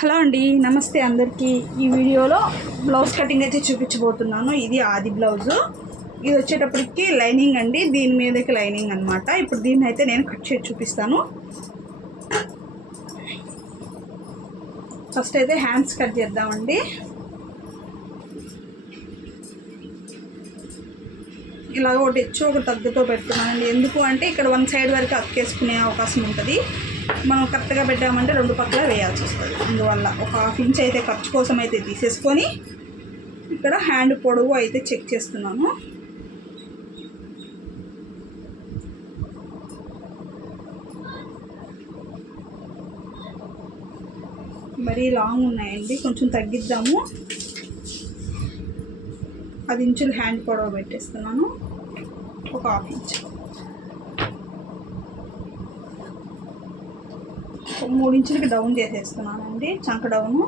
Hello అండి, నమస్తే అందరికీ. ఈ వీడియోలో బ్లౌజ్ కటింగ్ అయితే చూపించబోతున్నాను. ఇది ఆది బ్లౌజు. ఇది వచ్చేటప్పటికి లైనింగ్ అండి, దీని మీదకి లైనింగ్ అనమాట. ఇప్పుడు దీన్ని అయితే నేను కట్ చేసి చూపిస్తాను. ఫస్ట్ అయితే హ్యాండ్స్ కట్ చేద్దామండి. ఇలా ఒకటి హెచ్చు ఒకటి తగ్గుతో పెడుతున్నానండి. ఎందుకు అంటే ఇక్కడ వన్ సైడ్ వరకు అక్కేసుకునే అవకాశం ఉంటుంది. మనం కరెక్ట్గా పెట్టామంటే రెండు పక్కల వేయాల్సి వస్తుంది. అందువల్ల ఒక హాఫ్ ఇంచ్ అయితే ఖర్చు కోసం అయితే తీసేసుకొని ఇక్కడ హ్యాండ్ పొడవు అయితే చెక్ చేస్తున్నాను. మరీ లాంగ్ ఉన్నాయండి, కొంచెం తగ్గిద్దాము. 10 ఇంచులు హ్యాండ్ పొడవు పెట్టేస్తున్నాను. ఒక హాఫ్ ఇంచ్, 3 ఇంచులకి డౌన్ చేసేస్తున్నానండి. చంక డౌను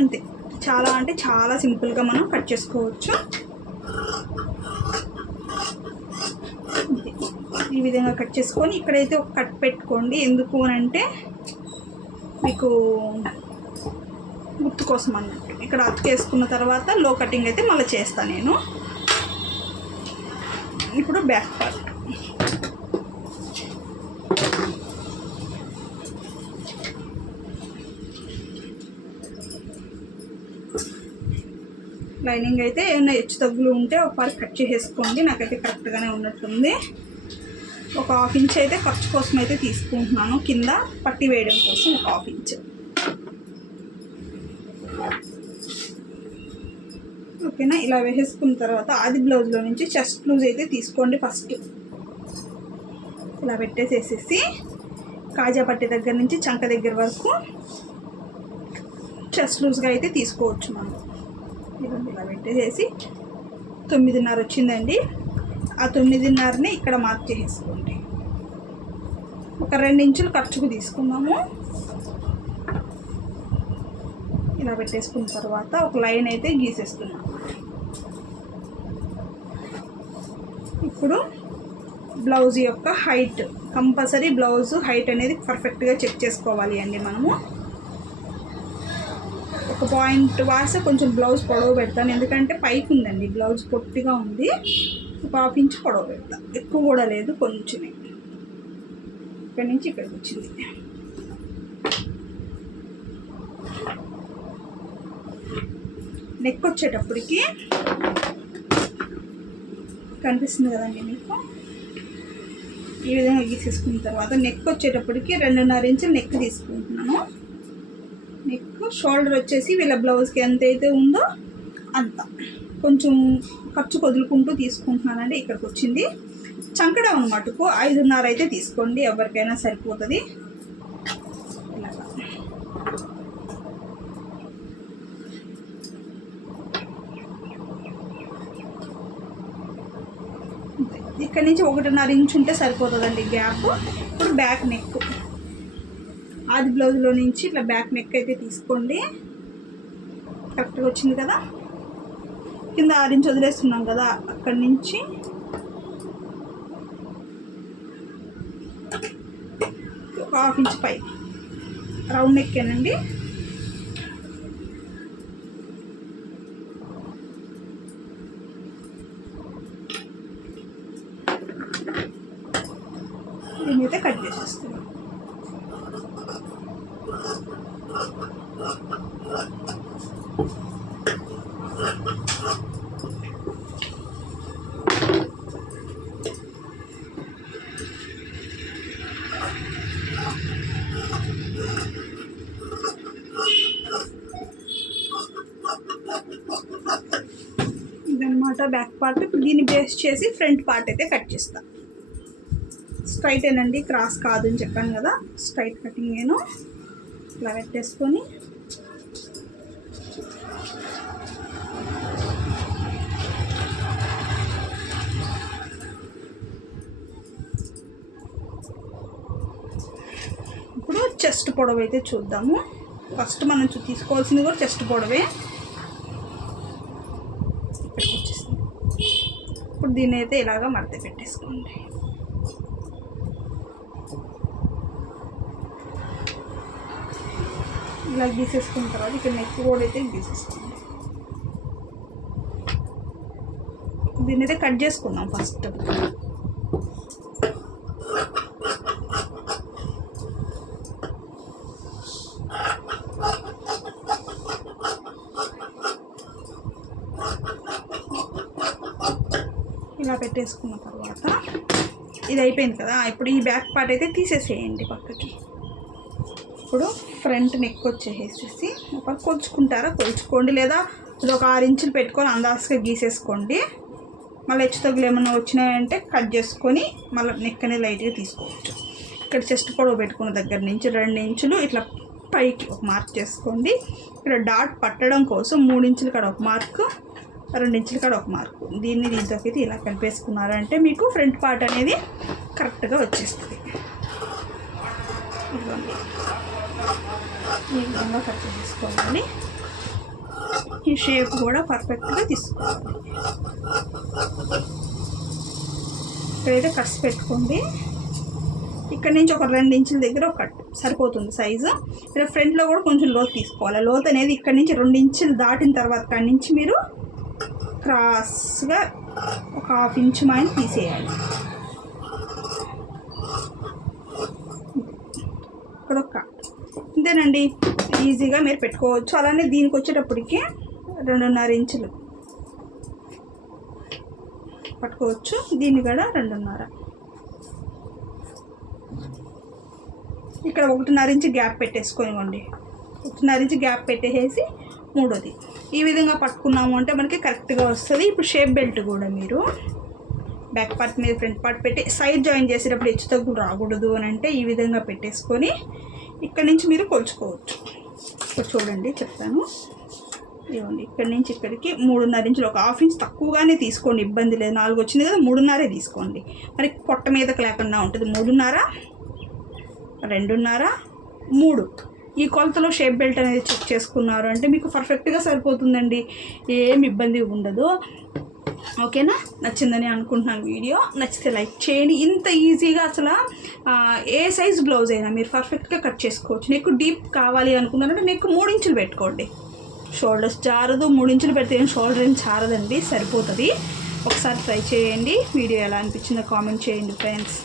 అంతే. చాలా అంటే చాలా సింపుల్గా మనం కట్ చేసుకోవచ్చు. ఈ విధంగా కట్ చేసుకొని ఇక్కడైతే ఒక కట్ పెట్టుకోండి. ఎందుకు అంటే మీకు గుర్తు కోసం అన్నట్టు. ఇక్కడ అతికేసుకున్న తర్వాత లో కటింగ్ అయితే మళ్ళీ చేస్తాను నేను. ఇప్పుడు బ్యాక్ పార్ట్ లైనింగ్ అయితే ఏమైనా హెచ్చు తగ్గులు ఉంటే ఒకసారి కట్ చేసేసుకోండి. నాకైతే కరెక్ట్గానే ఉన్నట్టుంది. ఒక హాఫ్ ఇంచ్ అయితే ఖర్చు కోసం అయితే తీసుకుంటున్నాను. కింద పట్టి వేయడం కోసం ఒక హాఫ్ ఇంచ్. ఓకేనా? ఇలా వేసేసుకున్న తర్వాత ఆది బ్లౌజ్లో నుంచి చెస్ట్ లూజ్ అయితే తీసుకోండి. ఫస్ట్ ఇలా పెట్టేసేసి కాజా పట్టి దగ్గర నుంచి చంక దగ్గర వరకు చెస్ట్ లూజ్గా అయితే తీసుకోవచ్చు మనం. ఇలా పెట్టేసేసి 9.5 వచ్చిందండి. ఆ 9.5ని ఇక్కడ మార్క్ చేసేసుకోండి. ఒక 2 ఇంచులు ఖర్చుకు తీసుకుందాము. ఇలా పెట్టేసుకున్న తర్వాత ఒక లైన్ అయితే గీసేస్తున్నాము. ఇప్పుడు బ్లౌజ్ యొక్క హైట్ కంపల్సరీ, బ్లౌజ్ హైట్ అనేది పర్ఫెక్ట్గా చెక్ చేసుకోవాలి అండి మనము. ఒక పాయింట్ వాసి కొంచెం బ్లౌజ్ పొడవు పెడతాను, ఎందుకంటే పైకి ఉందండి బ్లౌజ్, పొట్టిగా ఉంది. ఒక హాఫ్ ఇంచ్ పొడవు పెడతాను, ఎక్కువ కూడా లేదు, కొంచెమే. ఇక్కడి నుంచి ఇక్కడికి వచ్చింది. నెక్ వచ్చేటప్పటికి కనిపిస్తుంది కదండి మీకు. ఈ విధంగా గీసేసుకున్న తర్వాత నెక్ వచ్చేటప్పటికి 2.5 ఇంచులు నెక్ తీసుకుంటున్నాను. నెక్ షోల్డర్ వచ్చేసి వీళ్ళ బ్లౌజ్కి ఎంత అయితే ఉందో అంత, కొంచెం ఖర్చు వదులుకుంటూ తీసుకుంటున్నానండి. ఇక్కడికి వచ్చింది. చంకడం మటుకు 5.5 అయితే తీసుకోండి, ఎవరికైనా సరిపోతుంది. ఇలాగా ఇక్కడ నుంచి 1.5 ఇంచు ఉంటే సరిపోతుందండి గ్యాప్. ఇప్పుడు బ్యాక్ నెక్ ఆది బ్లౌజ్లో నుంచి ఇట్లా బ్యాక్ నెక్ అయితే తీసుకోండి. కరెక్ట్గా వచ్చింది కదా. కింద 6 ఇంచు వదిలేస్తున్నాం కదా, అక్కడి నుంచి ఒక హాఫ్ ఇంచ్ పై రౌండ్ నెక్కేనండి. దీన్ని అయితే కట్ చేసేస్తున్నాం. ఇదన్నమాట బ్యాక్ పార్ట్. దీన్ని బేస్ చేసి ఫ్రంట్ పార్ట్ అయితే కట్ చేస్తాను. స్ట్రైట్ ఏనండి, క్రాస్ కాదు అని చెప్పాను కదా. స్ట్రైట్ కటింగ్ నేను ఇలా పెట్టేసుకొని ఇప్పుడు చెస్ట్ పొడవు అయితే చూద్దాము. ఫస్ట్ మనం తీసుకోవాల్సింది కూడా చెస్ట్ పొడవే. ఇప్పుడు దీన్ని అయితే ఇలాగా మడత పెట్టేసుకోండి. ఇలా గీసేసుకున్న తర్వాత ఇక్కడ నెక్ కూడా అయితే గీసేసుకోండి. దీన్ని అయితే కట్ చేసుకుందాం ఫస్ట్. ఇలా పెట్టేసుకున్న తర్వాత ఇది అయిపోయింది కదా. ఇప్పుడు ఈ బ్యాక్ పార్ట్ అయితే తీసేసేయండి పక్కకి. ఇప్పుడు ఫ్రంట్ నెక్ వచ్చేసేసి ఒక కొలుచుకుంటారా కొలుచుకోండి, లేదా ఇది ఒక 6 ఇంచులు పెట్టుకొని అందాజుగా గీసేసుకోండి. మళ్ళీ హెచ్చు తగ్గులు ఏమన్నా వచ్చినాయంటే కట్ చేసుకొని మళ్ళీ నెక్ అనేది లైట్గా తీసుకోవచ్చు. ఇక్కడ చెస్ట్ పొడవు పెట్టుకున్న దగ్గర నుంచి 2 ఇంచులు ఇట్లా పైకి ఒక మార్క్ చేసుకోండి. ఇక్కడ డాట్ పట్టడం కోసం 3 ఇంచుల కాడ ఒక మార్కు, 2 ఇంచుల కాడ ఒక మార్కు. దీన్ని దీంతోకి ఇలా కలిపేసుకున్నారంటే మీకు ఫ్రంట్ పార్ట్ అనేది కరెక్ట్గా వచ్చేస్తుంది. ఈ విధంగా కట్ చేసుకోవాలి. ఈ షేప్ కూడా పర్ఫెక్ట్గా తీసుకోవాలి. ఇక్కడైతే కట్స్ పెట్టుకోండి. ఇక్కడ నుంచి ఒక 2 ఇంచుల దగ్గర ఒక కట్ సరిపోతుంది సైజు. ఇక్కడ ఫ్రంట్లో కూడా కొంచెం లోతు తీసుకోవాలి. లోతు అనేది ఇక్కడ నుంచి 2 ఇంచులు దాటిన తర్వాత కాడి నుంచి మీరు క్రాస్గా ఒక 1/2 ఇంచు మైన తీసేయాలి. ఇక్కడ ఒక ఇంతేనండి, ఈజీగా మీరు పెట్టుకోవచ్చు. అలానే దీనికి వచ్చేటప్పటికి 2.5 ఇంచులు పట్టుకోవచ్చు. దీన్ని కూడా 2.5. ఇక్కడ 1.5 ఇంచు గ్యాప్ పెట్టేసుకోనివ్వండి. 1.5 ఇంచు గ్యాప్ పెట్టేసి మూడోది ఈ విధంగా పట్టుకున్నాము అంటే మనకి కరెక్ట్గా వస్తుంది. ఇప్పుడు షేప్ బెల్ట్ కూడా మీరు బ్యాక్ పార్ట్ మీద ఫ్రంట్ పార్ట్ పెట్టి సైడ్ జాయిన్ చేసేటప్పుడు హెచ్చు తగ్గులు రాకూడదు అని అంటే ఈ విధంగా పెట్టేసుకొని ఇక్కడ నుంచి మీరు కొలుచుకోవచ్చు. ఇప్పుడు చూడండి చెప్తాను. ఇవ్వండి, ఇక్కడ నుంచి ఇక్కడికి 3.5 ఇంచులు, ఒక 1/2 ఇంచ్ తక్కువగానే తీసుకోండి, ఇబ్బంది లేదు. 4 వచ్చింది కదా, 3.5 తీసుకోండి. మరి పొట్ట మీదకి లేకుండా ఉంటుంది. 3.5, 2.5, 3 ఈ కొలతలో షేప్ బెల్ట్ అనేది చెక్ చేసుకున్నారు అంటే మీకు పర్ఫెక్ట్గా సరిపోతుందండి, ఏం ఇబ్బంది ఉండదు. ఓకేనా? నచ్చిందని అనుకుంటున్నాను వీడియో. నచ్చితే లైక్ చేయండి. ఇంత ఈజీగా అసలు ఏ సైజ్ బ్లౌజ్ అయినా మీరు పర్ఫెక్ట్గా కట్ చేసుకోవచ్చు. నెక్ డీప్ కావాలి అనుకున్నారంటే నెక్ 3 ఇంచులు పెట్టుకోండి. షోల్డర్స్ జారదు. 3 ఇంచులు పెడితే ఏం షోల్డర్ ఏం జారదండి, సరిపోతుంది. ఒకసారి ట్రై చేయండి. వీడియో ఎలా అనిపించిందో కామెంట్ చేయండి ఫ్రెండ్స్.